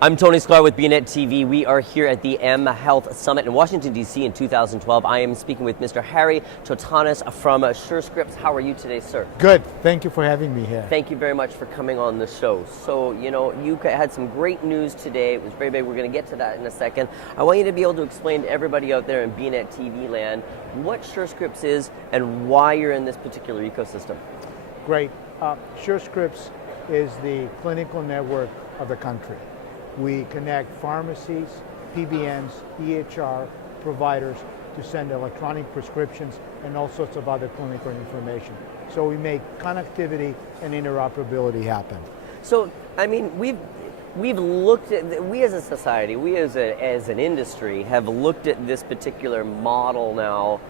I'm Tony Sklar with bnetTV. We are here at the mHealth Summit in Washington, D.C. in 2012. I am speaking with Mr. Harry Totonis from Surescripts. How are you today, sir? Good. Thank you for having me here. Thank you very much for coming on the show. So, you had some great news today. It was very big. We're going to get to that in a second. I want you to be able to explain to everybody out there in bnetTV land what Surescripts is and why you're in this particular ecosystem. Great. Surescripts is the clinical network of the country. We connect pharmacies, PBMs, EHR providers to send electronic prescriptions and all sorts of other clinical information. So we make connectivity and interoperability happen. So, we've looked at, we as a society, we as an industry have looked at this particular model now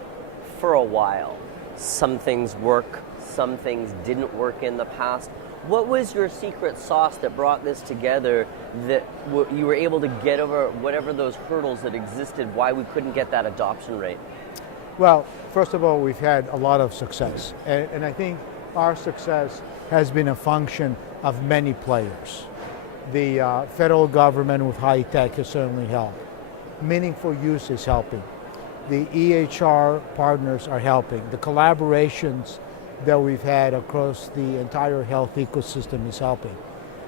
for a while. Some things work, some things didn't work in the past. What was your secret sauce that brought this together, that you were able to get over whatever those hurdles that existed, why we couldn't get that adoption rate? Well, first of all, we've had a lot of success. And I think our success has been a function of many players. The federal government with high tech has certainly helped. Meaningful use is helping. The EHR partners are helping. The collaborations that we've had across the entire health ecosystem is helping.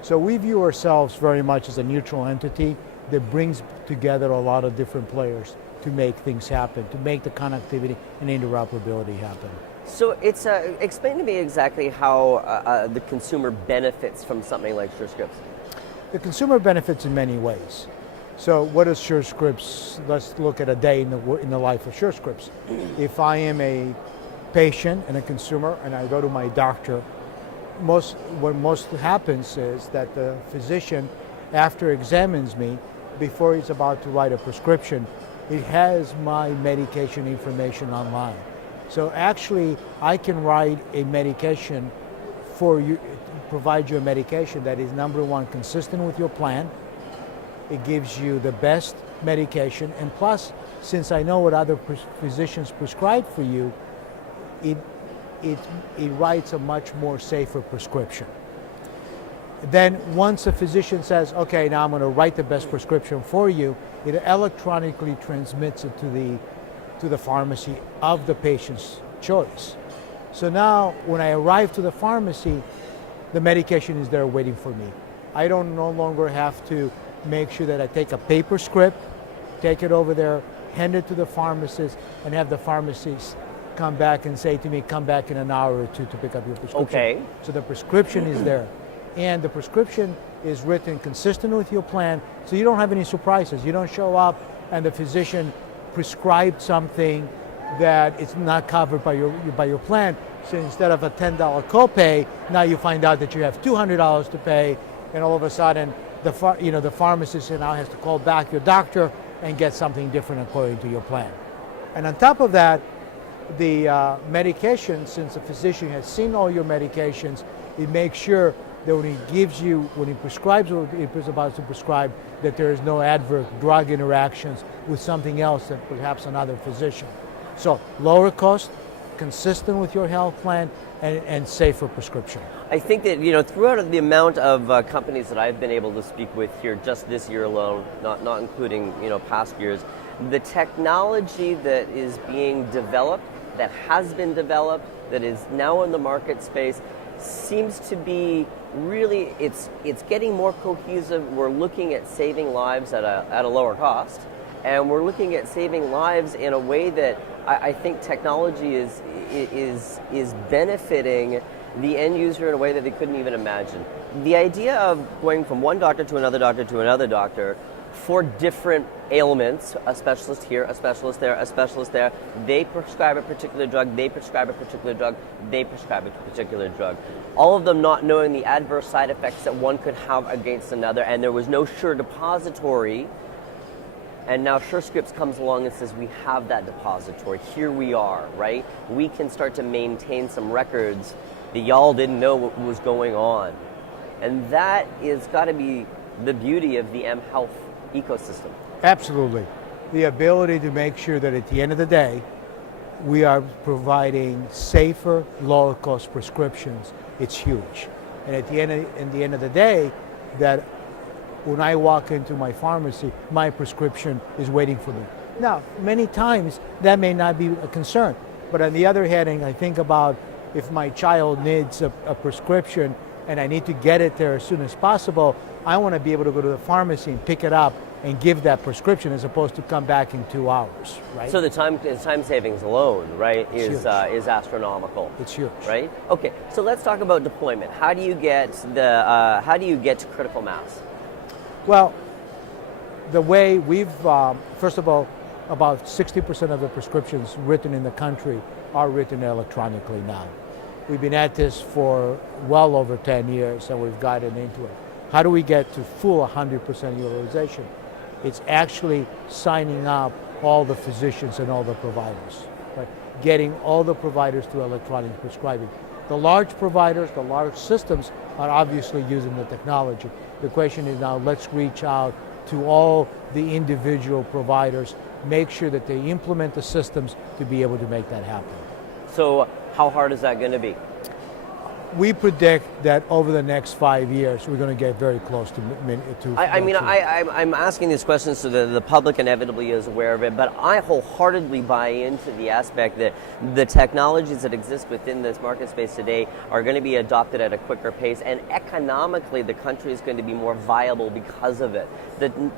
So we view ourselves very much as a neutral entity that brings together a lot of different players to make things happen, to make the connectivity and interoperability happen. So it's explain to me exactly how the consumer benefits from something like Surescripts. The consumer benefits in many ways. So what is Surescripts? Let's look at a day in the life of Surescripts. If I am a patient and a consumer and I go to my doctor, what most happens is that the physician, after examines me, before he's about to write a prescription, it has my medication information online. So actually, I can write a medication for you, provide you a medication that is, number one, consistent with your plan. It gives you the best medication, and plus, since I know what other physicians prescribe for you, it writes a much more safer prescription. Then once a physician says, okay, now I'm going to write the best prescription for you, it electronically transmits it to the pharmacy of the patient's choice. So now when I arrive to the pharmacy, the medication is there waiting for me. I don't no longer have to make sure that I take a paper script, take it over there, hand it to the pharmacist, and have the pharmacist come back and say to me, come back in an hour or two to pick up your prescription. Okay. So the prescription is there. And the prescription is written consistent with your plan, so you don't have any surprises. You don't show up and the physician prescribed something that is not covered by your plan. So instead of a $10 copay, now you find out that you have $200 to pay, and all of a sudden the pharmacist now has to call back your doctor and get something different according to your plan. And on top of that, the medication, since the physician has seen all your medications, it makes sure that when he prescribes what he's about to prescribe, that there is no adverse drug interactions with something else that perhaps another physician. So lower cost, consistent with your health plan, and safer prescription. I think that, throughout the amount of companies that I've been able to speak with here just this year alone, not including, past years, the technology that is being developed, that has been developed, that is now in the market space, seems to be really, it's getting more cohesive. We're looking at saving lives at a lower cost, and we're looking at saving lives in a way that I think technology is benefiting the end user in a way that they couldn't even imagine. The idea of going from one doctor to another doctor to another doctor for different ailments, a specialist here, a specialist there, a specialist there, they prescribe a particular drug, they prescribe a particular drug, they prescribe a particular drug. All of them not knowing the adverse side effects that one could have against another, and there was no sure depository. And now Surescripts comes along and says, we have that depository. Here we are, right? We can start to maintain some records that y'all didn't know what was going on. And that is got to be the beauty of the mHealth ecosystem. Absolutely. The ability to make sure that at the end of the day, we are providing safer, lower cost prescriptions, it's huge. And at the end of the day, that when I walk into my pharmacy, my prescription is waiting for me. Now, many times that may not be a concern, but on the other hand, I think about if my child needs a prescription and I need to get it there as soon as possible, I want to be able to go to the pharmacy and pick it up and give that prescription as opposed to come back in 2 hours, right? So the time savings alone, right, is astronomical. It's huge, right? Okay, so let's talk about deployment. How do you get to critical mass? Well, the way we've first of all, about 60% of the prescriptions written in the country are written electronically now. We've been at this for well over 10 years and we've gotten into it. How do we get to full 100% utilization? It's actually signing up all the physicians and all the providers, right? Getting all the providers to electronic prescribing. The large providers, the large systems are obviously using the technology. The question is now, let's reach out to all the individual providers, make sure that they implement the systems to be able to make that happen. So how hard is that going to be? We predict that over the next 5 years, we're going to get very close to. I'm asking these questions so that the public inevitably is aware of it, but I wholeheartedly buy into the aspect that the technologies that exist within this market space today are going to be adopted at a quicker pace, and economically, the country is going to be more viable because of it.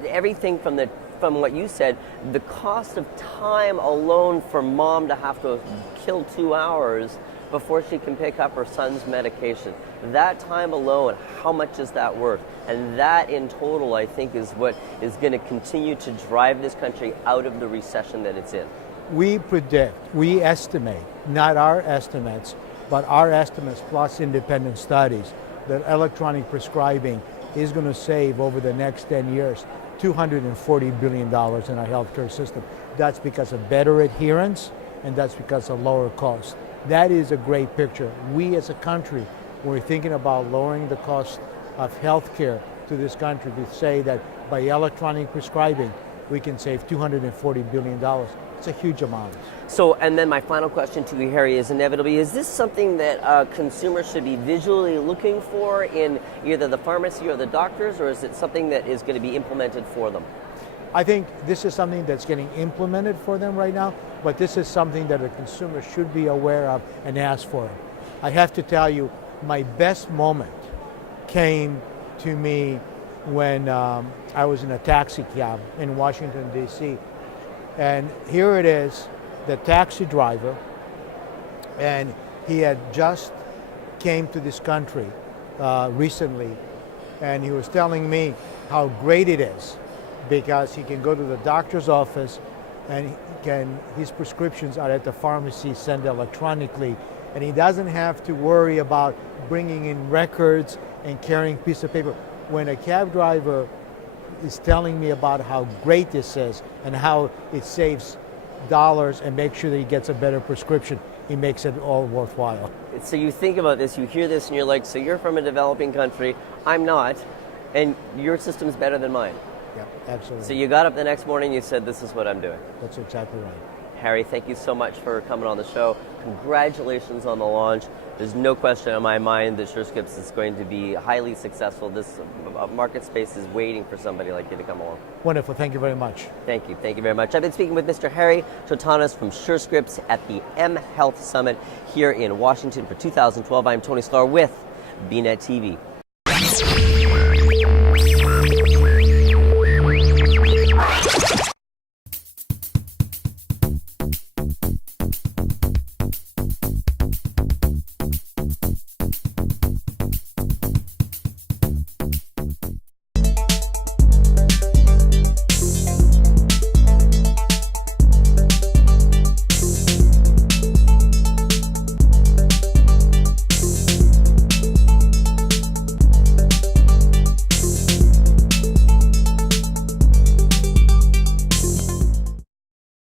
Everything from what you said, the cost of time alone for mom to have to kill 2 hours before she can pick up her son's medication. That time alone, how much is that worth? And that in total, I think, is what is going to continue to drive this country out of the recession that it's in. We predict, we estimate, not our estimates, but our estimates plus independent studies, that electronic prescribing is going to save over the next 10 years $240 billion in our healthcare system. That's because of better adherence, and that's because of lower cost. That is a great picture. We as a country, we're thinking about lowering the cost of healthcare to this country to say that by electronic prescribing, we can save $240 billion. It's a huge amount. So, and then my final question to you, Harry, is inevitably, is this something that consumers should be visually looking for in either the pharmacy or the doctors, or is it something that is going to be implemented for them? I think this is something that's getting implemented for them right now, but this is something that a consumer should be aware of and ask for. I have to tell you, my best moment came to me when I was in a taxi cab in Washington, D.C. And here it is, the taxi driver, and he had just came to this country recently, and he was telling me how great it is because he can go to the doctor's office and his prescriptions are at the pharmacy sent electronically, and he doesn't have to worry about bringing in records and carrying a piece of paper. When a cab driver is telling me about how great this is and how it saves dollars and makes sure that he gets a better prescription, it makes it all worthwhile. So you think about this, you hear this, and you're like, so you're from a developing country, I'm not, and your system's better than mine. Yeah, absolutely. So you got up the next morning, you said, this is what I'm doing. That's exactly right. Harry, thank you so much for coming on the show. Congratulations on the launch. There's no question in my mind that Surescripts is going to be highly successful. This market space is waiting for somebody like you to come along. Wonderful. Thank you very much. Thank you. Thank you very much. I've been speaking with Mr. Harry Totonis from Surescripts at the mHealth Summit here in Washington for 2012. I'm Tony Sklar with bnetTV.